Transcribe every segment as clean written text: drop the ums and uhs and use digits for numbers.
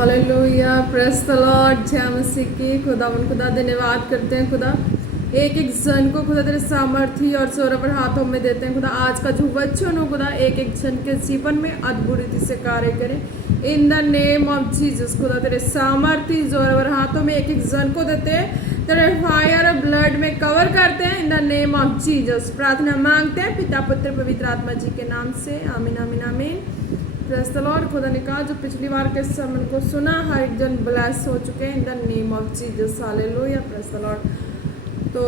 Hallelujah, press the Lord. जय मसीह की। खुदा धन्यवाद करते हैं। खुदा एक एक जन को खुदा तेरे सामर्थ्य और जोरावर हाथों में देते हैं। खुदा आज का जो वचन हो खुदा एक एक जन के जीवन में अद्भुत रीति से कार्य करे इन द नेम ऑफ जीसस। खुदा तेरे सामर्थ्य जोरावर हाथों में एक एक जन को देते हैं, तेरे फायर और ब्लड में कवर करते हैं इन द नेम ऑफ जीसस। प्रार्थना मांगते हैं पिता पुत्र पवित्र आत्मा जी के नाम से, आमीन आमीन आमीन। Press the Lord. खुदा ने कहा जो पिछली बार के sermon को सुना, हर एक जन ब्लेस हो चुके हैं इन the name of Jesus. Hallelujah, press the Lord. तो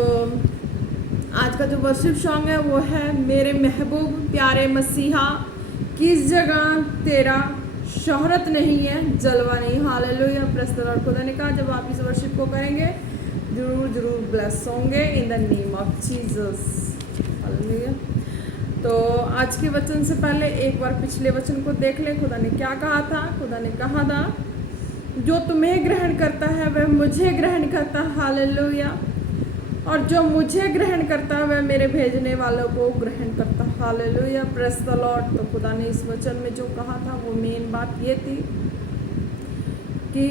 आज का जो वर्शिप सॉन्ग है वो है मेरे महबूब प्यारे मसीहा, किस जगह तेरा शोहरत नहीं है, जलवा नहीं। Hallelujah, press the Lord. खुदा ने कहा जब आप इस वर्शिप को करेंगे जरूर जरूर ब्लेस होंगे इन the name of Jesus. Hallelujah. तो आज के वचन से पहले एक बार पिछले वचन को देख ले। खुदा ने क्या कहा था? खुदा ने कहा था जो तुम्हें ग्रहण करता है वह मुझे ग्रहण करता है। हालेलुया। और जो मुझे ग्रहण करता है वह मेरे भेजने वालों को ग्रहण करता है। Hallelujah, press the Lord. तो खुदा ने इस वचन में जो कहा था वो मेन बात ये थी कि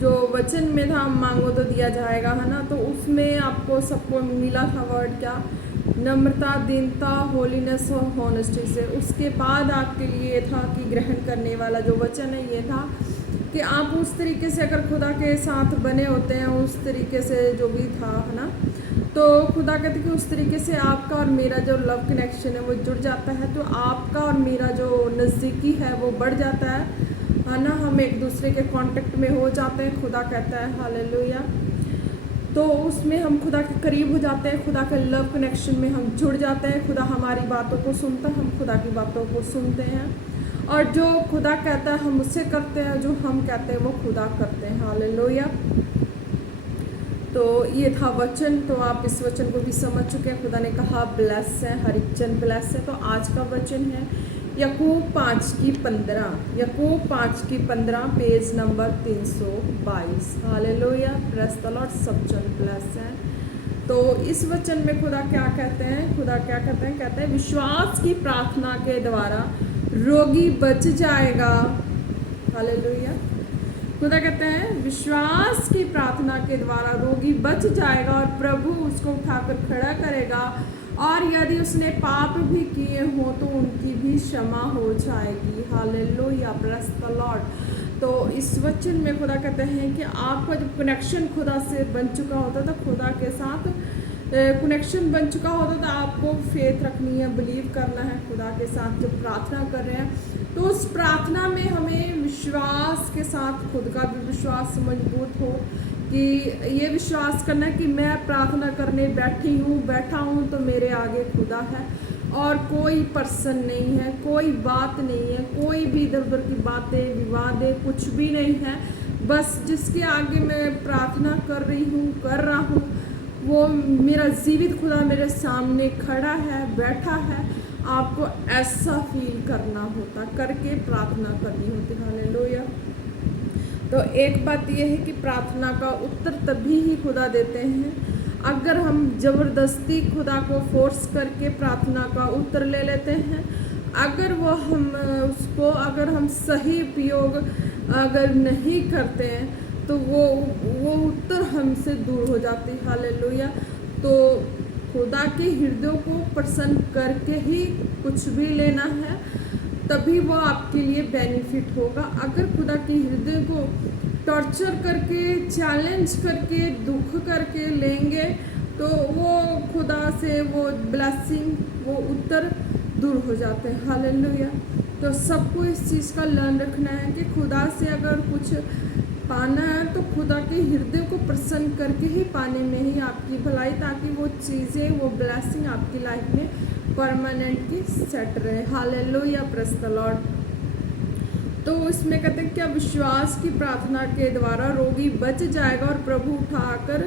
जो वचन में था मांगो तो दिया जाएगा, है ना। तो उसमें आपको सबको मिला था वर्ड क्या? नम्रता, दीनता, होलीनेस और हॉनेस्टी से। उसके बाद आपके लिए था कि ग्रहण करने वाला जो वचन है ये था कि आप उस तरीके से अगर खुदा के साथ बने होते हैं, उस तरीके से जो भी था, है ना, तो खुदा कहते कि उस तरीके से आपका और मेरा जो लव कनेक्शन है वो जुड़ जाता है। तो आपका और मेरा जो नज़दीकी है वो बढ़ जाता है ना। हम एक दूसरे के कांटेक्ट में हो जाते हैं। खुदा कहता है हालेलुया, तो उसमें हम खुदा के करीब हो जाते हैं, खुदा के लव कनेक्शन में हम जुड़ जाते हैं। खुदा हमारी बातों को सुनता है, हम खुदा की बातों को सुनते हैं, और जो खुदा कहता है हम उससे करते हैं, जो हम कहते हैं वो खुदा करते हैं। हालेलुया। तो ये था वचन। तो आप इस वचन को भी समझ चुके हैं। खुदा ने कहा ब्लेस है, हर एक जन ब्लेस है। तो आज का वचन है याकूब 5:15, याकूब 5:15, page number 322। Hallelujah, press the Lord. सब जन ब्लेस हैं। तो इस वचन में खुदा क्या कहते हैं? खुदा क्या कहते हैं? कहते हैं विश्वास की प्रार्थना के द्वारा रोगी बच जाएगा। हालेलुया। खुदा कहते हैं विश्वास की प्रार्थना के द्वारा रोगी बच जाएगा और प्रभु उसको उठाकर खड़ा करेगा, और यदि उसने पाप भी किए हों तो उनकी भी क्षमा हो जाएगी। Hallelujah, press the Lord. तो इस वचन में खुदा कहते हैं कि आपका जब कनेक्शन खुदा से बन चुका होता था, खुदा के साथ कनेक्शन बन चुका होता था, आपको फेथ रखनी है, बिलीव करना है खुदा के साथ। जब प्रार्थना कर रहे हैं तो उस प्रार्थना में हमें विश्वास के साथ खुद का भी विश्वास मजबूत हो कि ये विश्वास करना है कि मैं प्रार्थना करने बैठा हूँ तो मेरे आगे खुदा है, और कोई पर्सन नहीं है, कोई बात नहीं है, कोई भी इधर उधर की बातें विवादें कुछ भी नहीं है। बस जिसके आगे मैं प्रार्थना कर रहा हूँ वो मेरा जीवित खुदा मेरे सामने खड़ा है, बैठा है। आपको ऐसा फील करना होता, करके प्रार्थना करनी होती। हालेलुया। तो एक बात यह है कि प्रार्थना का उत्तर तभी ही खुदा देते हैं अगर हम ज़बरदस्ती खुदा को फोर्स करके प्रार्थना का उत्तर ले लेते हैं। अगर अगर हम सही उपयोग अगर नहीं करते हैं तो वो उत्तर हमसे दूर हो जाती है। हालेलुया। तो खुदा के हृदय को प्रसन्न करके ही कुछ भी लेना है, तभी वो आपके लिए बेनिफिट होगा। अगर खुदा के हृदय को टॉर्चर करके, चैलेंज करके, दुख करके लेंगे तो वो खुदा से वो ब्लेसिंग, वो उत्तर दूर हो जाते हैं। हालेलुया। तो सबको इस चीज़ का ध्यान रखना है कि खुदा से अगर कुछ पाना है तो खुदा के हृदय को प्रसन्न करके ही पाने में ही आपकी भलाई, ताकि वो चीज़ें, वो ब्लेसिंग आपकी लाइफ में परमानेंटली सेट रहे। Hallelujah, press the Lord. तो इसमें कहते हैं क्या? विश्वास की प्रार्थना के द्वारा रोगी बच जाएगा और प्रभु उठाकर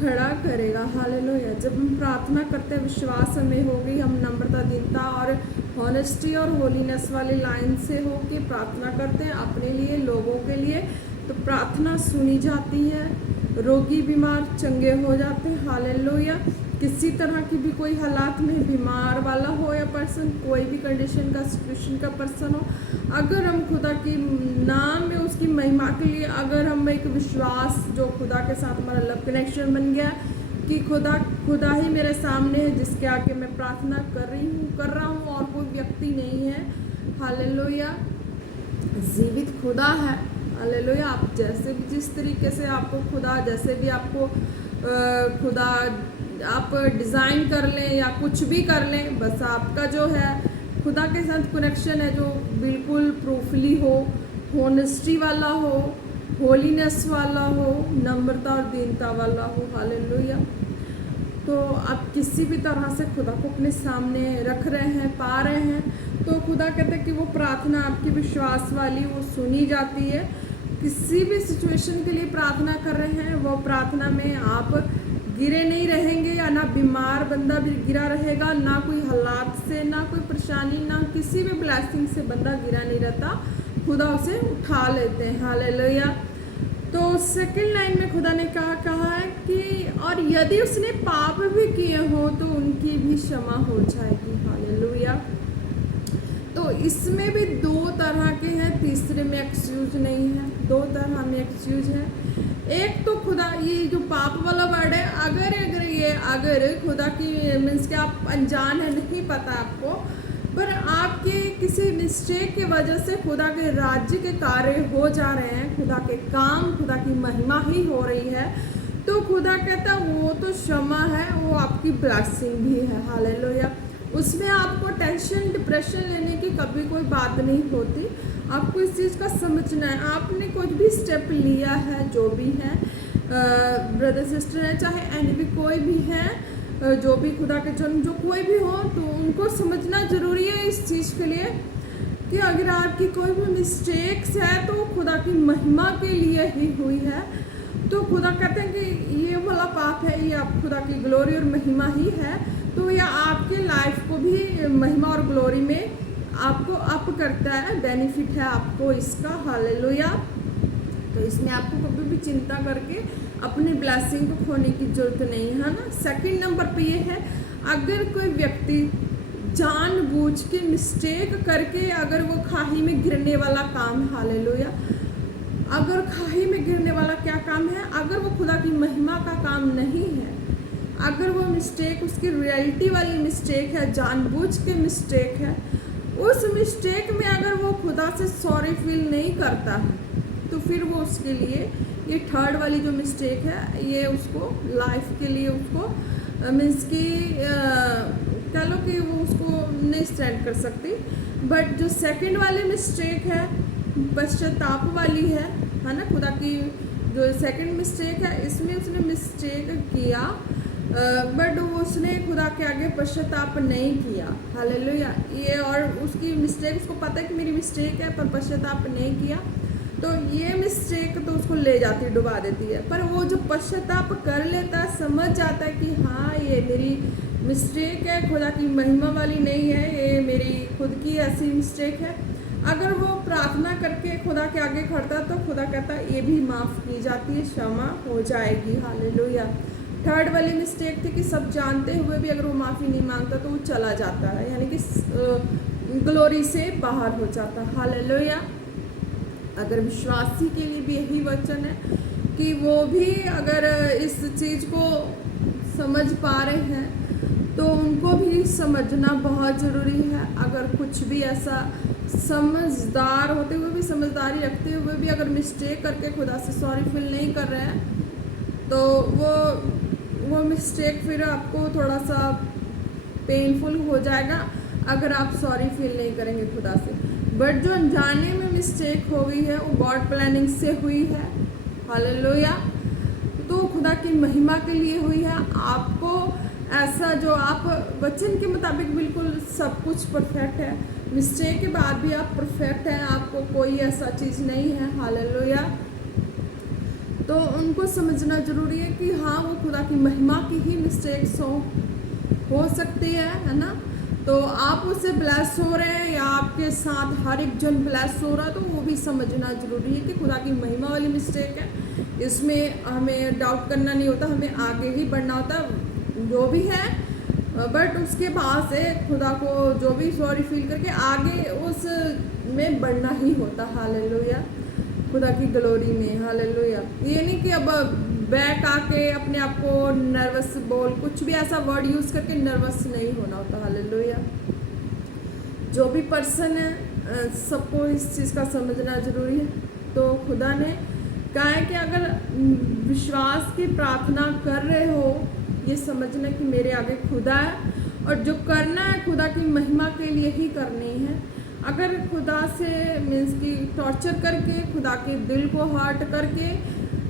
खड़ा करेगा। हालेलुया। जब हम प्रार्थना करते हैं, विश्वास हमें होगी, हम नम्रता, दीनता और हॉनेस्टी और होलीनेस वाली लाइन से हो के प्रार्थना करते हैं अपने लिए, लोगों के लिए, तो प्रार्थना सुनी जाती है, रोगी बीमार चंगे हो जाते हैं। हालेलुया। किसी तरह की भी कोई हालात में बीमार वाला हो या पर्सन, कोई भी कंडीशन का सिचुएशन का पर्सन हो, अगर हम खुदा की नाम में उसकी महिमा के लिए अगर हम एक विश्वास जो खुदा के साथ हमारा लव कनेक्शन बन गया कि खुदा ही मेरे सामने है जिसके आगे मैं प्रार्थना कर रहा हूँ और कोई व्यक्ति नहीं है। हालेलुया, जीवित खुदा है। हालेलुया, आप जैसे भी जिस तरीके से आपको खुदा जैसे भी आपको खुदा आप डिज़ाइन कर लें या कुछ भी कर लें, बस आपका जो है खुदा के साथ कनेक्शन है जो बिल्कुल प्रूफली हो, होनेस्टी वाला हो, होलीनेस वाला हो, नम्रता और दीनता वाला हो। हालेलुया, तो आप किसी भी तरह से खुदा को अपने सामने रख रहे हैं, पा रहे हैं, तो खुदा कहते हैं कि वो प्रार्थना आपकी विश्वास वाली वो सुनी जाती है। किसी भी सिचुएशन के लिए प्रार्थना कर रहे हैं, वो प्रार्थना में आप गिरे नहीं रहेंगे, या ना बीमार बंदा भी गिरा रहेगा, ना कोई हालात से, ना कोई परेशानी, ना किसी भी ब्लेसिंग से बंदा गिरा नहीं रहता, खुदा उसे उठा लेते हैं। हालेलुया, तो सेकंड लाइन में खुदा ने कहा है कि और यदि उसने पाप भी किए हो तो उनकी भी क्षमा हो जाएगी। हालेलुया, तो इसमें भी दो तरह के हैं, तीसरे में एक्सक्यूज नहीं है, दो तरह में एक्सक्यूज है। एक तो खुदा ये जो पाप वाला वर्ड है, अगर खुदा की मीन्स के आप अनजान है, नहीं पता आपको, पर आपके किसी मिस्टेक की वजह से खुदा के राज्य के कार्य हो जा रहे हैं, खुदा के काम, खुदा की महिमा ही हो रही है, तो खुदा कहता है वो तो क्षमा है, वो आपकी ब्लेसिंग भी है। हालेलुया, उसमें आपको टेंशन डिप्रेशन लेने की कभी कोई बात नहीं होती। आपको इस चीज़ का समझना है, आपने कुछ भी स्टेप लिया है, जो भी है ब्रदर सिस्टर है, चाहे एनी भी कोई भी है, जो भी खुदा के जन्म जो कोई भी हो, तो उनको समझना ज़रूरी है इस चीज़ के लिए कि अगर आपकी कोई भी मिस्टेक्स है तो खुदा की महिमा के लिए ही हुई है। तो खुदा कहते हैं कि ये वाला पाप है, ये आप खुदा की ग्लोरी और महिमा ही है, तो यह आपके लाइफ को भी महिमा और ग्लोरी में आपको अप करता है, बेनिफिट है आपको इसका। हालेलुया, तो इसमें आपको कभी भी चिंता करके अपनी ब्लेसिंग को खोने की जरूरत नहीं है ना। सेकंड नंबर पे ये है, अगर कोई व्यक्ति जानबूझ के मिस्टेक करके अगर वो खाई में गिरने वाला काम, हालेलुया, अगर खाई में गिरने वाला क्या काम है, अगर वो खुदा की महिमा का काम नहीं है, अगर वो मिस्टेक उसकी रियलिटी वाली मिस्टेक है, जानबूझ के मिस्टेक है, उस मिस्टेक में अगर वो खुदा से सॉरी फील नहीं करता है, तो फिर वो उसके लिए ये थर्ड वाली जो मिस्टेक है, ये उसको लाइफ के लिए उसको मीन्स कि कह लो कि वो उसको नहीं स्टैंड कर सकती। बट जो सेकंड वाली मिस्टेक है, पश्चाताप वाली है ना, खुदा की जो सेकंड मिस्टेक है, इसमें उसने मिस्टेक किया बट उसने खुदा के आगे पश्चाताप नहीं किया। हालेलुया, ये और उसकी मिस्टेक, उसको पता है कि मेरी मिस्टेक है, पर पश्चाताप नहीं किया, तो ये मिस्टेक तो उसको ले जाती है, डुबा देती है। पर वो जो पश्चाताप कर लेता है, समझ जाता है कि हाँ ये मेरी मिस्टेक है, खुदा की महिमा वाली नहीं है, ये मेरी खुद की ऐसी मिस्टेक है, अगर वो प्रार्थना करके खुदा के आगे खड़ता तो खुदा कहता है ये भी माफ़ की जाती है, क्षमा हो जाएगी। हालेलुया, थर्ड वाली मिस्टेक थी कि सब जानते हुए भी अगर वो माफ़ी नहीं मांगता तो वो चला जाता है, यानी कि ग्लोरी से बाहर हो जाता है। हालेलुया, अगर विश्वासी के लिए भी यही वचन है कि वो भी अगर इस चीज़ को समझ पा रहे हैं तो उनको भी समझना बहुत ज़रूरी है। अगर कुछ भी ऐसा समझदार होते हुए भी, समझदारी रखते हुए भी अगर मिस्टेक करके खुदा से सॉरी फील नहीं कर रहे हैं, तो वो मिस्टेक फिर आपको थोड़ा सा पेनफुल हो जाएगा अगर आप सॉरी फील नहीं करेंगे खुदा से। बट जो अनजाने में मिस्टेक हो गई है वो गॉड प्लानिंग से हुई है। हालेलुया, तो खुदा की महिमा के लिए हुई है। आपको ऐसा जो आप वचन के मुताबिक बिल्कुल सब कुछ परफेक्ट है, मिस्टेक के बाद भी आप परफेक्ट हैं, आपको कोई ऐसा चीज़ नहीं है। हालेलुया, तो उनको समझना ज़रूरी है कि हाँ वो खुदा की महिमा की ही मिस्टेक्स हो सकती है ना। तो आप उससे ब्लेस हो रहे हैं या आपके साथ हर एक जन ब्लेस हो रहा है, तो वो भी समझना ज़रूरी है कि खुदा की महिमा वाली मिस्टेक है, इसमें हमें डाउट करना नहीं होता, हमें आगे ही बढ़ना होता है। जो भी है, बट उसके बाद से खुदा को जो भी सॉरी फील करके आगे उस में बढ़ना ही होता। हालेलुया, खुदा की ग्लोरी में। हालेलुया, ये नहीं कि अब बैक आके अपने आप को नर्वस बोल, कुछ भी ऐसा वर्ड यूज़ करके नर्वस नहीं होना होता। हालेलुया, जो भी पर्सन है सबको इस चीज़ का समझना ज़रूरी है। तो खुदा ने कहा है कि अगर विश्वास की प्रार्थना कर रहे हो, ये समझना कि मेरे आगे खुदा है और जो करना है खुदा की महिमा के लिए ही करनी है। अगर खुदा से मीन्स कि टॉर्चर करके, खुदा के दिल को हर्ट करके,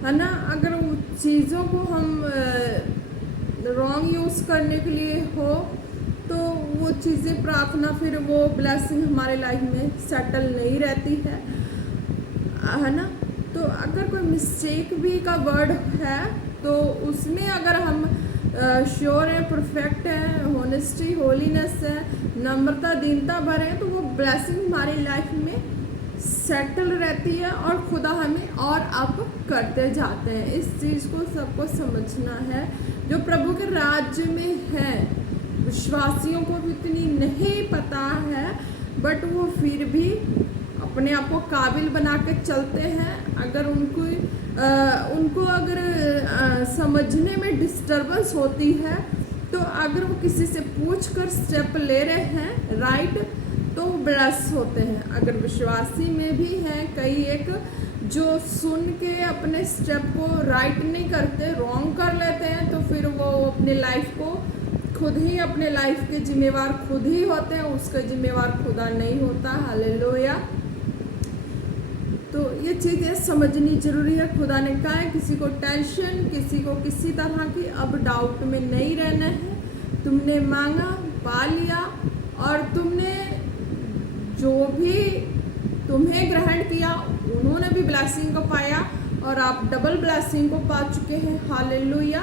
है ना, अगर उन चीज़ों को हम रॉन्ग यूज़ करने के लिए हो तो वो चीज़ें प्रार्थना फिर वो ब्लेसिंग हमारे लाइफ में सेटल नहीं रहती है ना। तो अगर कोई मिस्टेक भी का वर्ड है तो उसमें अगर हम श्योर है, परफेक्ट है, होनेस्टी, होलीनेस है, नम्रता, दीनता भर है, तो वो ब्लेसिंग हमारी लाइफ में सेटल रहती है और खुदा हमें और अप करते जाते हैं। इस चीज़ को सबको समझना है। जो प्रभु के राज्य में है, विश्वासियों को भी इतनी नहीं पता है, बट वो फिर भी अपने आप को काबिल बना के चलते हैं। अगर उनको अगर समझने में डिस्टर्बेंस होती है, तो अगर वो किसी से पूछ कर स्टेप ले रहे हैं राइट, तो ब्लेस होते हैं। अगर विश्वासी में भी हैं कई एक जो सुन के अपने स्टेप को राइट नहीं करते, रॉन्ग कर लेते हैं, तो फिर वो अपने लाइफ को खुद ही, अपने लाइफ के जिम्मेवार खुद ही होते हैं, उसका जिम्मेवार खुदा नहीं होता। हालेलुया, तो ये चीज़ें समझनी जरूरी है। खुदा ने कहा है किसी को टेंशन, किसी को किसी तरह की अब डाउट में नहीं रहना है। तुमने मांगा, पा लिया, और तुमने जो भी तुम्हें ग्रहण किया उन्होंने भी ब्लेसिंग को पाया और आप डबल ब्लेसिंग को पा चुके हैं। हालेलुया,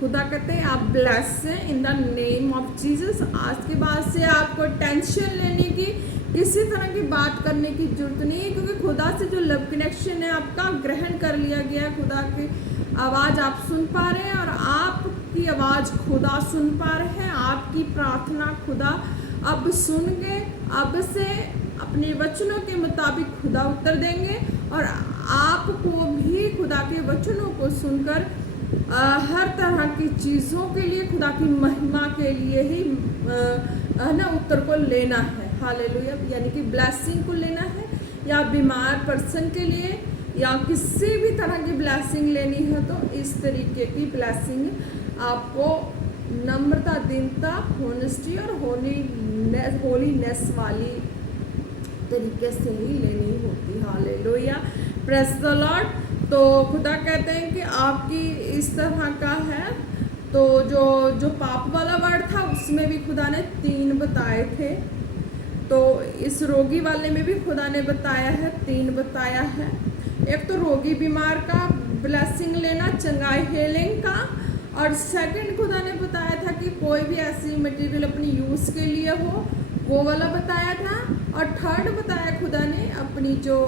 खुदा कहते हैं आप ब्लेस हैं इन द नेम ऑफ जीसस। आज के बाद से आपको टेंशन लेने की, किसी तरह की बात करने की जरूरत नहीं है, क्योंकि खुदा से जो लव कनेक्शन है आपका ग्रहण कर लिया गया है। खुदा की आवाज़ आप सुन पा रहे हैं और आपकी आवाज़ खुदा सुन पा रहे हैं। आपकी प्रार्थना खुदा अब सुन के अब से अपने वचनों के मुताबिक खुदा उत्तर देंगे और आपको भी खुदा के वचनों को सुनकर हर तरह की चीज़ों के लिए, खुदा की महिमा के लिए ही ना उत्तर को लेना है। हालेलुया, यानी कि ब्लेसिंग को लेना है, या बीमार पर्सन के लिए या किसी भी तरह की ब्लेसिंग लेनी है, तो इस तरीके की ब्लेसिंग आपको नम्रता, दीनता, होनेस्टी और होलीनेस वाली तरीके से ही लेनी होती। Hallelujah, praise the Lord. तो खुदा कहते हैं कि आपकी इस तरह का है। तो जो पाप वाला वर्ड था उसमें भी खुदा ने 3 बताए थे, तो इस रोगी वाले में भी खुदा ने बताया है, 3 बताया है। एक तो रोगी बीमार का ब्लेसिंग लेना, चंगाई, हीलिंग का, और सेकंड खुदा ने बताया था कि कोई भी ऐसी मटेरियल अपनी यूज़ के लिए हो, वो वाला बताया था। और थर्ड बताया खुदा ने अपनी जो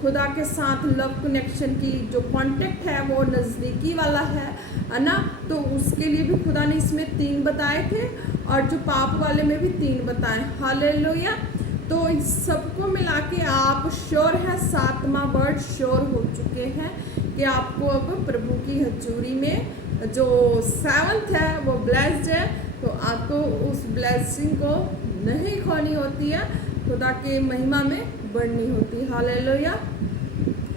खुदा के साथ लव कनेक्शन की जो कांटेक्ट है वो नज़दीकी वाला है ना, तो उसके लिए भी खुदा ने इसमें 3 बताए थे, और जो पाप वाले में भी 3 बताए। हालेलुया, तो इस सबको मिला के आप श्योर है, 7वां वर्ड श्योर हो चुके हैं कि आपको अब प्रभु की हजूरी में जो 7th है वो ब्लेस्ड है, तो आपको उस ब्लेसिंग को नहीं खोनी होती है, खुदा के महिमा में बढ़नी होती है। हालेलुया,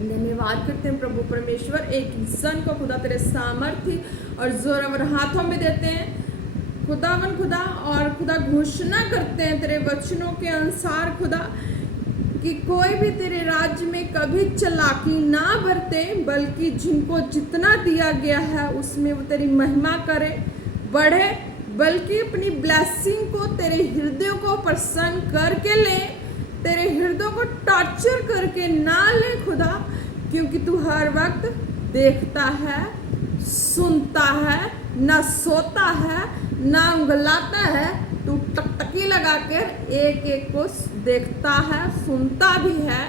धन्यवाद करते हैं प्रभु परमेश्वर। एक इंसान को खुदा तेरे सामर्थ्य और जोरावर हाथों में देते हैं खुदावन खुदा, और खुदा घोषणा करते हैं तेरे वचनों के अनुसार खुदा कि कोई भी तेरे राज्य में कभी चालाकी ना बरते, बल्कि जिनको जितना दिया गया है उसमें वो तेरी महिमा करे, बढ़े, बल्कि अपनी ब्लेसिंग को तेरे हृदय को प्रसन्न करके ले, तेरे हृदय को टॉर्चर करके ना ले खुदा, क्योंकि तू हर वक्त देखता है, सुनता है, ना सोता है, ना उंगलाता है, तू टकटकी लगा कर एक एक को देखता है, सुनता भी है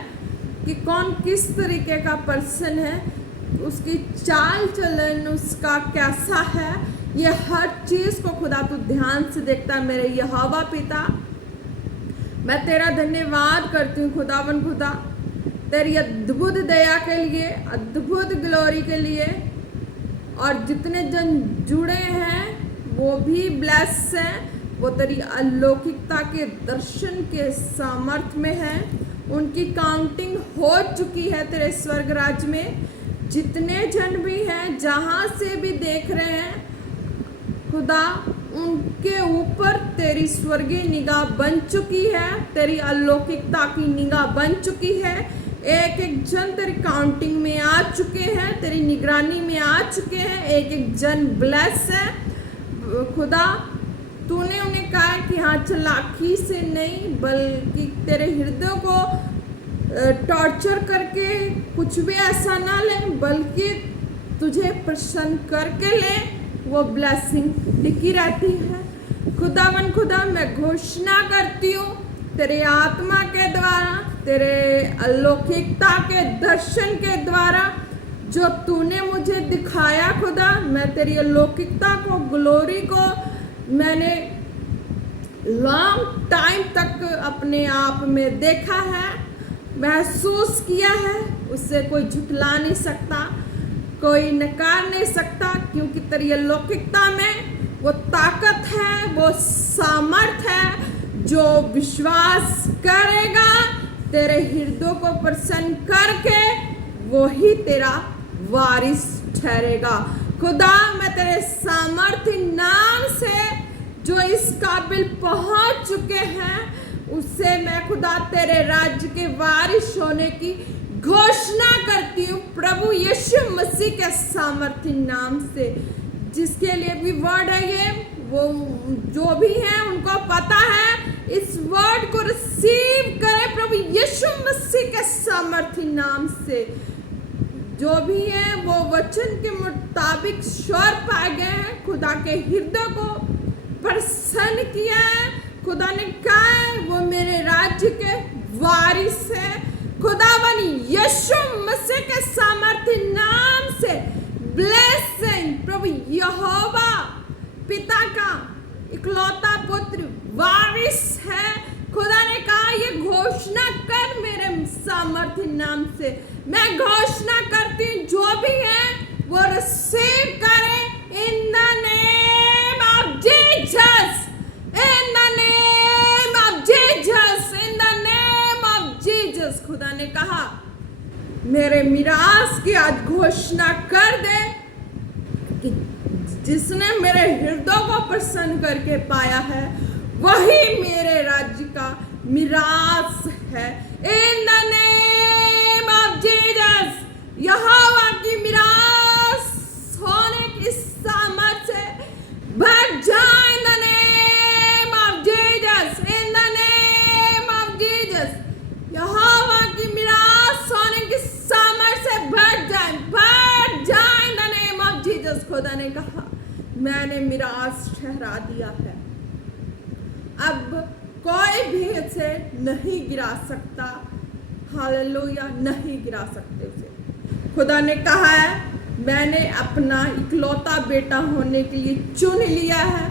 कि कौन किस तरीके का पर्सन है, उसकी चाल चलन उसका कैसा है, ये हर चीज़ को खुदा तू ध्यान से देखता है। मेरे यहोवा पिता, मैं तेरा धन्यवाद करती हूँ खुदावन खुदा, तेरी अद्भुत दया के लिए, अद्भुत ग्लोरी के लिए। और जितने जन जुड़े हैं वो भी ब्लेस हैं, वो तेरी अलौकिकता के दर्शन के सामर्थ्य में हैं। उनकी काउंटिंग हो चुकी है तेरे स्वर्ग राज्य में। जितने जन भी हैं, जहाँ से भी देख रहे हैं खुदा, उनके ऊपर तेरी स्वर्गीय निगाह बन चुकी है, तेरी अलौकिकता की निगाह बन चुकी है। एक एक जन तेरी काउंटिंग में आ चुके हैं, तेरी निगरानी में आ चुके हैं। एक एक जन ब्लेस है खुदा। तूने उन्हें कहा कि हाँ, चालाकी से नहीं बल्कि तेरे हृदय को टॉर्चर करके कुछ भी ऐसा ना ले, बल्कि तुझे प्रसन्न करके ले। वो ब्लेसिंग टिकी रहती है। खुदावन खुदा, मैं घोषणा करती हूँ तेरे आत्मा के द्वारा, तेरे अलौकिकता के दर्शन के द्वारा जो तूने मुझे दिखाया खुदा, मैं तेरी अलौकिकता को, ग्लोरी को मैंने लॉन्ग टाइम तक अपने आप में देखा है, महसूस किया है। उससे कोई झुठला नहीं सकता, कोई नकार नहीं सकता, क्योंकि तेरी अलौकिकता में वो ताकत है, वो सामर्थ है। जो विश्वास करेगा तेरे हृदय को प्रसन्न करके, वो ही तेरा वारिस ठहरेगा। खुदा, मैं तेरे सामर्थ्य नाम से जो इस काबिल पहुंच चुके हैं, उससे मैं खुदा तेरे राज्य के वारिस होने की घोषणा करती हूँ प्रभु यीशु मसीह के सामर्थ्य नाम से। जिसके लिए भी वर्ड है ये, वो जो भी है उनको पता है, इस वर्ड को रिसीव करें प्रभु यीशु मसीह के सामर्थ्य नाम से। जो भी है वो वचन के मुताबिक स्वर पाए गए हैं, खुदा के हृदय को प्रसन्न किया है। खुदा ने कहा है वो मेरे राज्य के वारिस है। खुदावन यीशु मसीह के सामर्थ्य नाम से ब्लेसिंग प्रभु यहोवा पिता का इकलौता पुत्र वारिस है। खुदा ने कहा ये घोषणा कर मेरे सामर्थ्य नाम से। मैं घोषणा करती हूँ जो भी है वो रिसीव करे इन the name of Jesus, in the name of Jesus, in the name of Jesus. खुदा ने कहा मेरे मिरास की आज घोषणा कर दे कि जिसने मेरे हृदय को प्रसन्न करके पाया है वही मेरे राज्य का मिरास है। In the name of Jesus, यहोवा की मिरास होने की सामर्थ से भर जाए। In the name of Jesus, in the name of Jesus, यहोवा की मिरास होने की सामर्थ से भर जाए, भर जाए in the name of Jesus. खुदा ने कहा मैंने मिरास ठहरा दिया है, अब कोई भी इसे नहीं गिरा सकता। हालेलुया, नहीं गिरा सकते उसे। खुदा ने कहा है मैंने अपना इकलौता बेटा होने के लिए चुन लिया है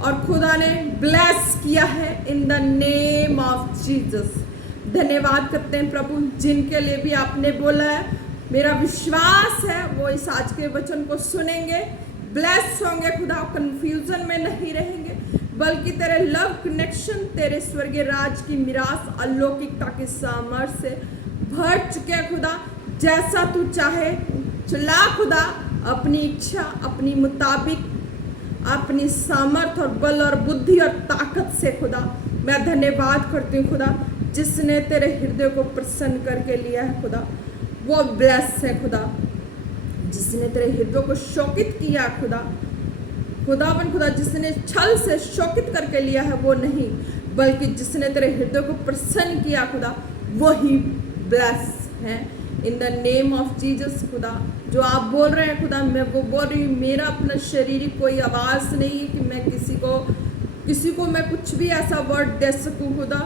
और खुदा ने ब्लेस किया है in the name of Jesus. धन्यवाद करते हैं प्रभु जिनके लिए भी आपने बोला है। मेरा विश्वास है वो इस आज के वचन को सुनेंगे, ब्लेस होंगे खुदा, कंफ्यूजन में नहीं रहेंगे, बल्कि तेरे लव कनेक्शन, तेरे स्वर्गीय राज की मिरास अलौकिकता के सामर्थ्य से भर चुके खुदा। जैसा तू चाहे चला खुदा, अपनी इच्छा, अपनी मुताबिक, अपनी सामर्थ और बल और बुद्धि और ताकत से खुदा मैं धन्यवाद करती हूँ खुदा। जिसने तेरे हृदय को प्रसन्न करके लिया है खुदा वो ब्लेस है खुदा। जिसने तेरे हृदय को शोकित किया खुदा, खुदावन खुदा, जिसने छल से शोकित करके लिया है वो नहीं, बल्कि जिसने तेरे हृदय को प्रसन्न किया खुदा वही ब्लेस है in the name of Jesus. खुदा जो आप बोल रहे हैं खुदा, मैं वो बोल रही हूँ। मेरा अपना शारीरिक कोई आवाज़ नहीं है कि मैं किसी को मैं कुछ भी ऐसा वर्ड दे सकूँ खुदा।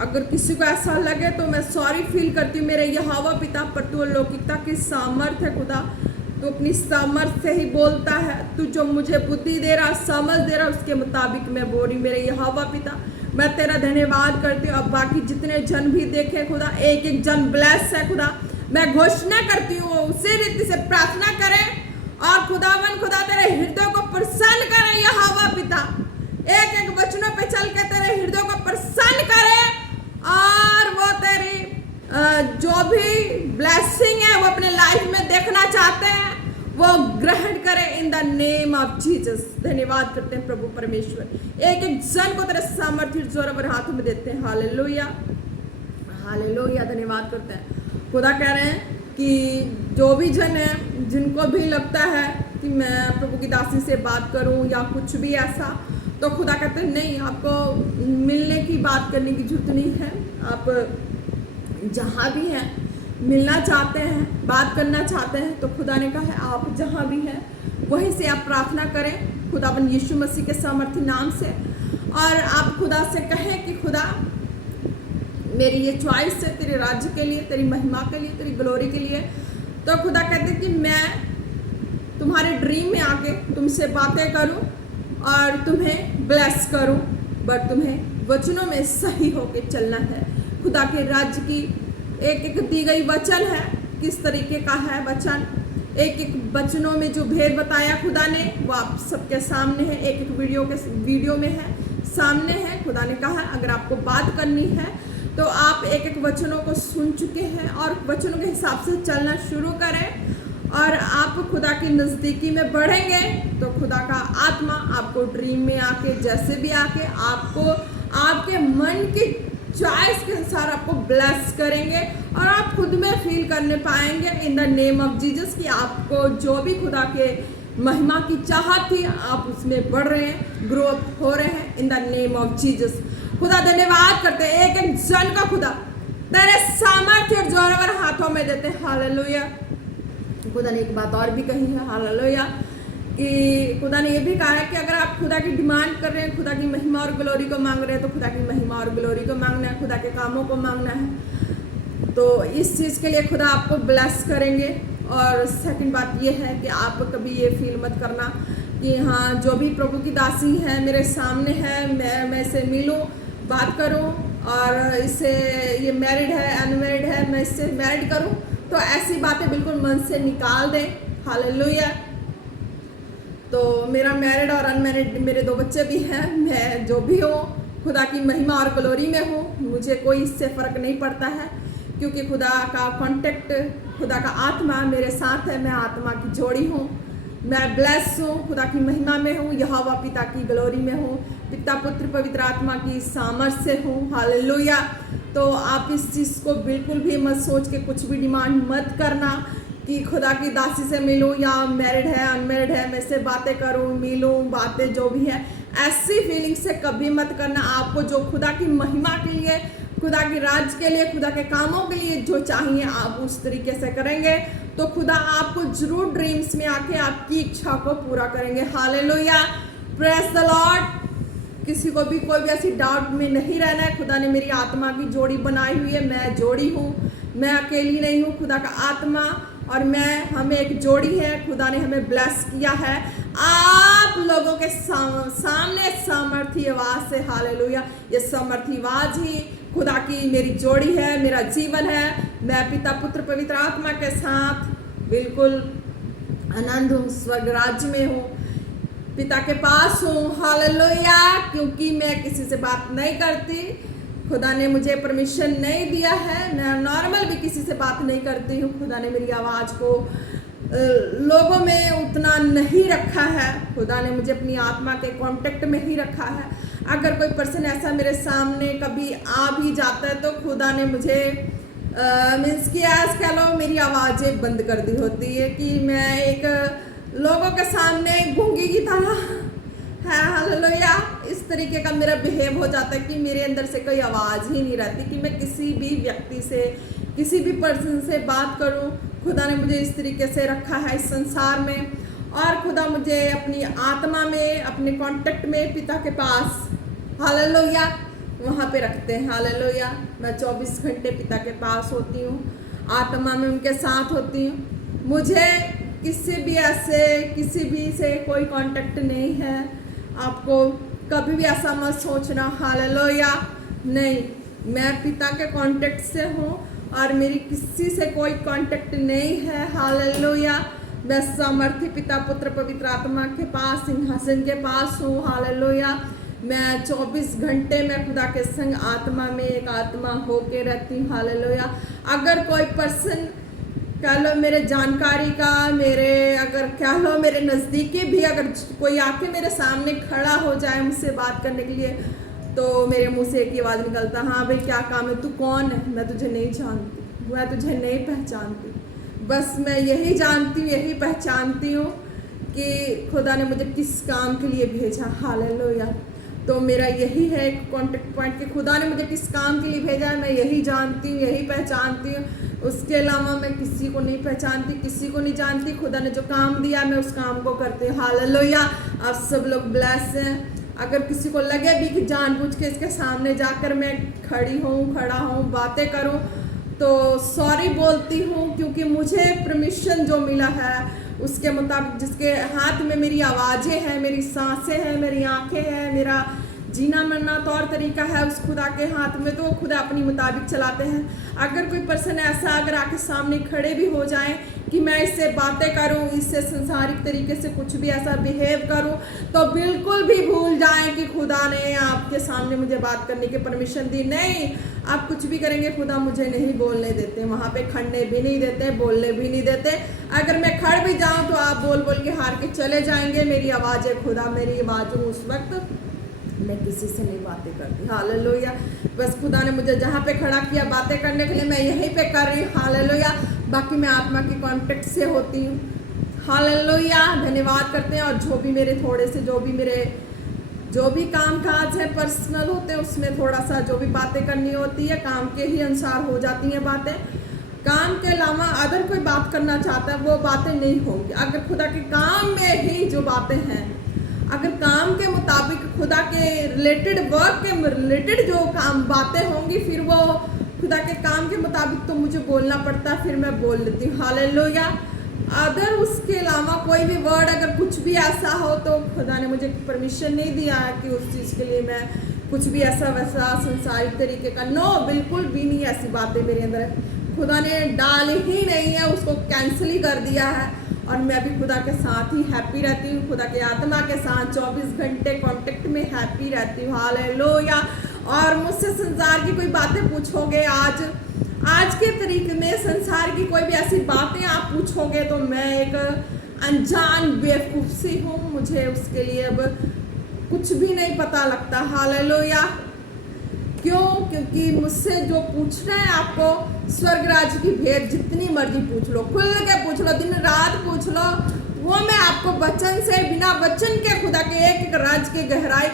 अगर किसी को ऐसा लगे तो मैं सॉरी फील करती हूँ मेरे यहोवा पिता, पर तू अलौकिकता की सामर्थ है खुदा, तू अपनी सामर्थ से ही बोलता है। तू जो मुझे बुद्धि दे रहा, समझ दे रहा, उसके मुताबिक मैं बोल रही। मेरे यहोवा पिता, मैं तेरा धन्यवाद करती हूँ। अब बाकी जितने जन भी देखे खुदा, एक एक जन ब्लेस है खुदा, मैं घोषणा करती हूँ उसी रीति से प्रार्थना करें और खुदावन खुदा तेरे हृदय को प्रसन्न करें यहोवा पिता। एक एक वचनों पे चल के तेरे हृदय को प्रसन्न करे और वो तेरी जो भी ब्लेसिंग है वो अपने लाइफ में देखना चाहते हैं वो ग्रहण करे इन द नेम ऑफ जीसस। धन्यवाद करते हैं प्रभु परमेश्वर, एक एक जन को तेरे सामर्थ्य जोर हाथों में देते हैं। हालेलुया हालेलुया, धन्यवाद करते हैं। खुदा कह रहे हैं कि जो भी जन है, जिनको भी लगता है कि मैं प्रभु की दासी से बात करूं या कुछ भी ऐसा, तो खुदा कहते हैं नहीं, आपको मिलने की बात करने की जरूरत नहीं है। आप जहाँ भी हैं, मिलना चाहते हैं, बात करना चाहते हैं, तो खुदा ने कहा है आप जहाँ भी हैं वहीं से आप प्रार्थना करें खुदावन यीशु मसीह के सामर्थी नाम से। और आप खुदा से कहें कि खुदा मेरी ये चॉइस है तेरे राज्य के लिए, तेरी महिमा के लिए, तेरी ग्लोरी के लिए। तो खुदा कहते हैं कि मैं तुम्हारे ड्रीम में आके तुमसे बातें करूं और तुम्हें ब्लेस करूं, बट तुम्हें वचनों में सही होके चलना है। खुदा के राज्य की एक एक दी गई वचन है, किस तरीके का है वचन, एक एक वचनों में जो भेद बताया खुदा ने वो आप सबके सामने है, एक एक वीडियो में है, सामने है। खुदा ने कहा अगर आपको बात करनी है तो आप एक एक वचनों को सुन चुके हैं और वचनों के हिसाब से चलना शुरू करें और आप खुदा की नज़दीकी में बढ़ेंगे तो खुदा का आत्मा आपको ड्रीम में आके, जैसे भी आके आपको आपके मन की चॉइस के अनुसार आपको ब्लेस करेंगे और आप खुद में फील करने पाएंगे इन द नेम ऑफ जीसस कि आपको जो भी खुदा के महिमा की चाहत थी आप उसमें बढ़ रहे हैं, ग्रो अप हो रहे हैं इन द नेम ऑफ जीसस। खुदा धन्यवाद करते हैं, एक एक जन का खुदा तेरे सामर्थ्य और जोरवर हाथों में देते हैं। हालेलुया। खुदा ने एक बात और भी कही है, हालेलुया, कि खुदा ने ये भी कहा है कि अगर आप खुदा की डिमांड कर रहे हैं, खुदा की महिमा और ग्लोरी को मांग रहे हैं, तो खुदा की महिमा और ग्लोरी को मांगना है, खुदा के कामों को मांगना है। तो इस चीज़ के लिए खुदा आपको ब्लेस करेंगे। और सेकंड बात ये है कि आप कभी ये फील मत करना कि हाँ जो भी प्रभु की दासी है मेरे सामने है, मैं इससे मिलूँ, बात करूँ और इससे ये मैरिड है अनमैरिड है मैं इससे मैरिड करूँ, तो ऐसी बातें बिल्कुल मन से निकाल दें। हालेलुया। तो मेरा मैरिड और अनमैरिड मेरे 2 बच्चे भी हैं, मैं जो भी हूँ खुदा की महिमा और ग्लोरी में हूँ, मुझे कोई इससे फ़र्क नहीं पड़ता है क्योंकि खुदा का कॉन्टेक्ट, खुदा का आत्मा मेरे साथ है, मैं आत्मा की जोड़ी हूँ, मैं ब्लेस हूँ, खुदा की महिमा में हूँ, यहोवा पिता की ग्लोरी में हूँ, पिता पुत्र पवित्र आत्मा की सामर्थ से हूँ। हालेलुया। तो आप इस चीज़ को बिल्कुल भी मत सोच के कुछ भी डिमांड मत करना कि खुदा की दासी से मिलूं या मैरिड है अनमैरिड है मैं इससे बातें करूं, मिलूं, बातें जो भी है, ऐसी फीलिंग से कभी मत करना। आपको जो खुदा की महिमा के लिए, खुदा के राज के लिए, खुदा के कामों के लिए जो चाहिए आप उस तरीके से करेंगे तो खुदा आपको जरूर ड्रीम्स में आके आपकी इच्छा को पूरा करेंगे। Hallelujah, praise the Lord. किसी को भी कोई भी ऐसी डाउट में नहीं रहना है। खुदा ने मेरी आत्मा की जोड़ी बनाई हुई है, मैं जोड़ी हूँ, मैं अकेली नहीं हूँ, खुदा का आत्मा और मैं, हमें एक जोड़ी है, खुदा ने हमें ब्लेस किया है आप लोगों के सामने सामर्थी आवाज से। हालेलुया। ये सामर्थी आवाज ही खुदा की मेरी जोड़ी है, मेरा जीवन है। मैं पिता पुत्र पवित्र आत्मा के साथ बिल्कुल आनंद हूँ, स्वर्ग राज्य में हूँ, पिता के पास हूँ। हालेलुया। क्योंकि मैं किसी से बात नहीं करती, खुदा ने मुझे परमिशन नहीं दिया है, मैं नॉर्मल भी किसी से बात नहीं करती हूँ। खुदा ने मेरी आवाज़ को लोगों में उतना नहीं रखा है, खुदा ने मुझे अपनी आत्मा के कांटेक्ट में ही रखा है। अगर कोई पर्सन ऐसा मेरे सामने कभी आ भी जाता है तो खुदा ने मुझे मीन्स कि आज कह लो मेरी आवाज़ें बंद कर दी होती है कि मैं एक लोगों के सामने गूंगी की तरह है। हालेलुया। इस तरीके का मेरा बिहेव हो जाता है कि मेरे अंदर से कोई आवाज़ ही नहीं रहती कि मैं किसी भी व्यक्ति से, किसी भी पर्सन से बात करूं। खुदा ने मुझे इस तरीके से रखा है इस संसार में और खुदा मुझे अपनी आत्मा में, अपने कांटेक्ट में पिता के पास, हालेलुया, वहाँ पे रखते हैं। हालेलुया। मैं 24 घंटे पिता के पास होती हूँ, आत्मा में उनके साथ होती हूँ। मुझे किसी भी से कोई कांटेक्ट नहीं है। आपको कभी भी ऐसा मत सोचना। हालेलुया। नहीं, मैं पिता के कांटेक्ट से हूँ और मेरी किसी से कोई कांटेक्ट नहीं है। हालेलुया। मैं सामर्थ्य पिता पुत्र पवित्र आत्मा के पास, सिंहासन के पास हूँ। हालेलुया। मैं 24 घंटे में खुदा के संग आत्मा में एक आत्मा होके रहती हूँ। हालेलुया। अगर कोई पर्सन कह लो मेरे जानकारी का, अगर कह लो मेरे नज़दीकी भी अगर कोई आके मेरे सामने खड़ा हो जाए मुझसे बात करने के लिए, तो मेरे मुंह से एक ही आवाज़ निकलता, हाँ भाई क्या काम है, तू कौन है? मैं तुझे नहीं जानती, मैं तुझे नहीं पहचानती। बस मैं यही जानती हूँ, यही पहचानती हूँ कि खुदा ने मुझे किस काम के लिए भेजा। हालेलुया। तो मेरा यही है एक कॉन्टेक्ट पॉइंट कि खुदा ने मुझे किस काम के लिए भेजा है, मैं यही जानती हूँ, यही पहचानती हूँ। उसके अलावा मैं किसी को नहीं पहचानती, किसी को नहीं जानती। खुदा ने जो काम दिया मैं उस काम को करती हूँ। हालेलुया। आप सब लोग ब्लेस हैं। अगर किसी को लगे भी कि जानबूझ के इसके सामने जाकर मैं खड़ा हूँ, बातें करूँ, तो सॉरी बोलती हूँ, क्योंकि मुझे परमिशन जो मिला है उसके मुताबिक, जिसके हाथ में मेरी आवाज़ें हैं, मेरी सांसें हैं, मेरी आंखें हैं, मेरा जीना मरना तौर तरीका है उस खुदा के हाथ में, तो वो खुदा अपनी मुताबिक चलाते हैं। अगर कोई पर्सन ऐसा अगर आके सामने खड़े भी हो जाए कि मैं इससे बातें करूं, इससे संसारिक तरीके से कुछ भी ऐसा बिहेव करूं, तो बिल्कुल भी भूल जाएं कि खुदा ने आपके सामने मुझे बात करने की परमिशन दी। नहीं, आप कुछ भी करेंगे खुदा मुझे नहीं बोलने देते, वहाँ पे खड़ने भी नहीं देते, बोलने भी नहीं देते। अगर मैं खड़ भी जाऊँ तो आप बोल बोल के हार के चले जाएंगे। मेरी आवाज़ है खुदा, मेरी आवाज़ उस वक्त मैं किसी से नहीं बातें करती। हालेलुया। बस खुदा ने मुझे जहाँ पे खड़ा किया बातें करने के लिए, मैं यहीं पे कर रही हूँ। हालेलुया। बाकी मैं आत्मा के कांटेक्ट से होती हूँ। हालेलुया। धन्यवाद करते हैं। और जो भी मेरे जो भी काम काज है पर्सनल होते हैं, उसमें थोड़ा सा जो भी बातें करनी होती है काम के ही अनुसार हो जाती हैं बातें। काम के अलावा अगर कोई बात करना चाहता है वो बातें नहीं होंगी। अगर खुदा के काम में ही जो बातें हैं, अगर काम के मुताबिक खुदा के रिलेटेड, वर्क के रिलेटेड जो काम बातें होंगी, फिर वो खुदा के काम के मुताबिक तो मुझे बोलना पड़ता है, फिर मैं बोल लेती हूँ। हालेलुया। अगर उसके अलावा कोई भी वर्ड अगर कुछ भी ऐसा हो तो खुदा ने मुझे परमिशन नहीं दिया है कि उस चीज़ के लिए मैं कुछ भी ऐसा वैसा संसारिक तरीके का, नो, बिल्कुल भी नहीं ऐसी बातें मेरे अंदर खुदा ने डाली ही नहीं है, उसको कैंसिल ही कर दिया है। और मैं भी खुदा के साथ ही हैप्पी रहती हूँ, खुदा के आत्मा के साथ 24 घंटे कांटेक्ट में हैप्पी रहती हूँ। हालेलुया। और मुझसे संसार की कोई बातें पूछोगे, आज के तरीके में संसार की कोई भी ऐसी बातें आप पूछोगे तो मैं एक अनजान बेवकूफ़ सी हूँ, मुझे उसके लिए अब कुछ भी नहीं पता लगता। हालेलुया। क्यों? क्योंकि मुझसे जो पूछना है आपको, स्वर्ग राज्य की भेद जितनी मर्जी पूछ लो, खुल के पूछ लो, दिन रात पूछ लो, वो मैं आपको वचन से, बिना वचन के खुदा के एक एक राज के गहराई